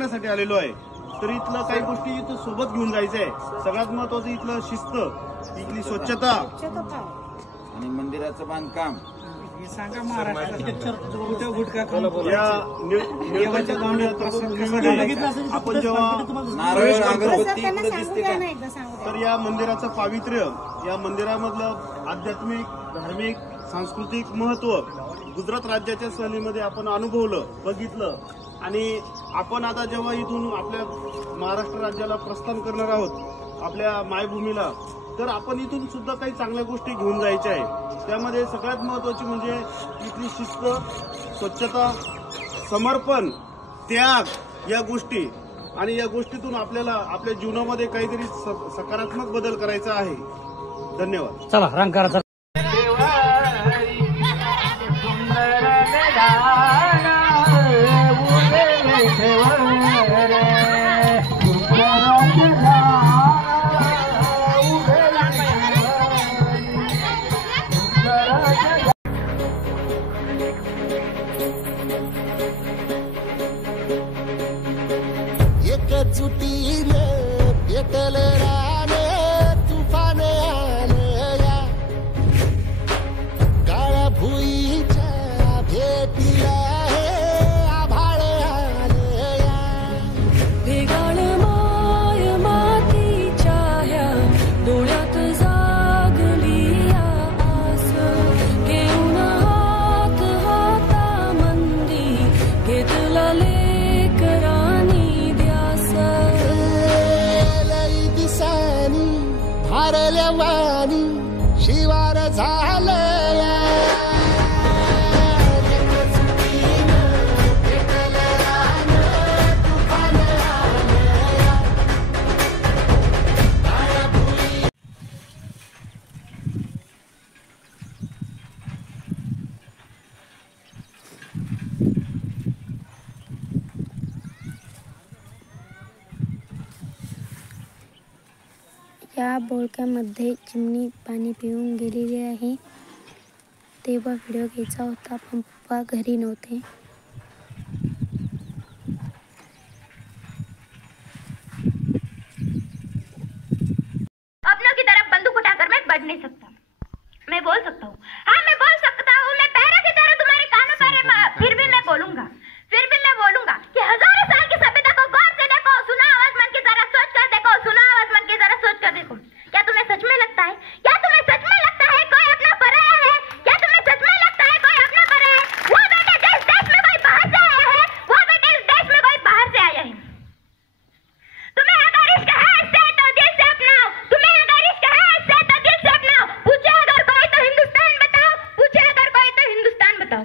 करण्यासाठी आलेलो आहे। तर इथलं काही गोष्टी इथं सोबत घेऊन जायचं आहे। सगळ्यात महत्वाचं इथलं शिस्त, इथली स्वच्छता आणि मंदिराचं बांधकाम। सांगा महाराष्ट्रात आपण जेव्हा नारळ अगरबत्ती पुढे दिसते का? तर या मंदिराचं पावित्र्य, या मंदिरामधलं आध्यात्मिक, धार्मिक, सांस्कृतिक महत्व गुजरात राज्याच्या सहलीमध्ये आपण अनुभवलं, बघितलं। आणि आपण आता जेव्हा इथून आपल्या महाराष्ट्र राज्याला प्रस्थान करणार आहोत, आपल्या मायभूमीला, तर आपण इथून सुद्धा काही चांगल्या गोष्टी घेऊन जायच्या आहे। त्यामध्ये सगळ्यात महत्वाची म्हणजे इथली शिस्त, स्वच्छता, समर्पण, त्याग या गोष्टी। आणि या गोष्टीतून आपल्याला आपल्या जीवनामध्ये काहीतरी सकारात्मक बदल करायचा आहे। धन्यवाद। चला रंग करा। एकजुटीने पेटल राने तुफान आलया, काळ्या भुईच्या भेटीला हे आभाळ आलया। भेगाळ माय मातीच्या ह्या डोळ्यात जागली आस, घेऊन हात हातामंदी घेतला लेकरानी भारल्या वाणी शिवार झालया। या बोळक्यामध्ये चिमणी पाणी पिऊन गेलेली आहे। तेव्हा व्हिडिओ घ्यायचा होता पण पप्पा घरी नव्हते। अपनों की तरफ बंदूक उठाकर मैं बढ़ नहीं सकता। मैं बोल सकता हूँ, हाँ मैं बोल सकता हूँ। मैं पहरा की तरह तुम्हारे कानों पर, फिर भी मैं बोलूंगा कि हजारों साल की सभ्यता को गौर से देखो, सुना आवाज मन की जरा सोच कर देखो, सुना आवाज मन की जरा सोच कर देखो। क्या तुम्हें सच में लगता है, क्या तुम्हें सच में लगता है कोई अपना पराया है? क्या तुम्हें सच में लगता है कोई अपना पराया है? वो बेटे देश देश में कोई बाहर से आया है, वो बेटे इस देश में कोई बाहर से आया है। तुम्हें अगर इश्क है इससे तो दिल से अपनाओ, तुम्हें अगर इश्क है इससे तो दिल से अपनाओ। पूछे अगर कोई तो हिंदुस्तान बताओ, पूछे अगर कोई तो हिंदुस्तान बताओ।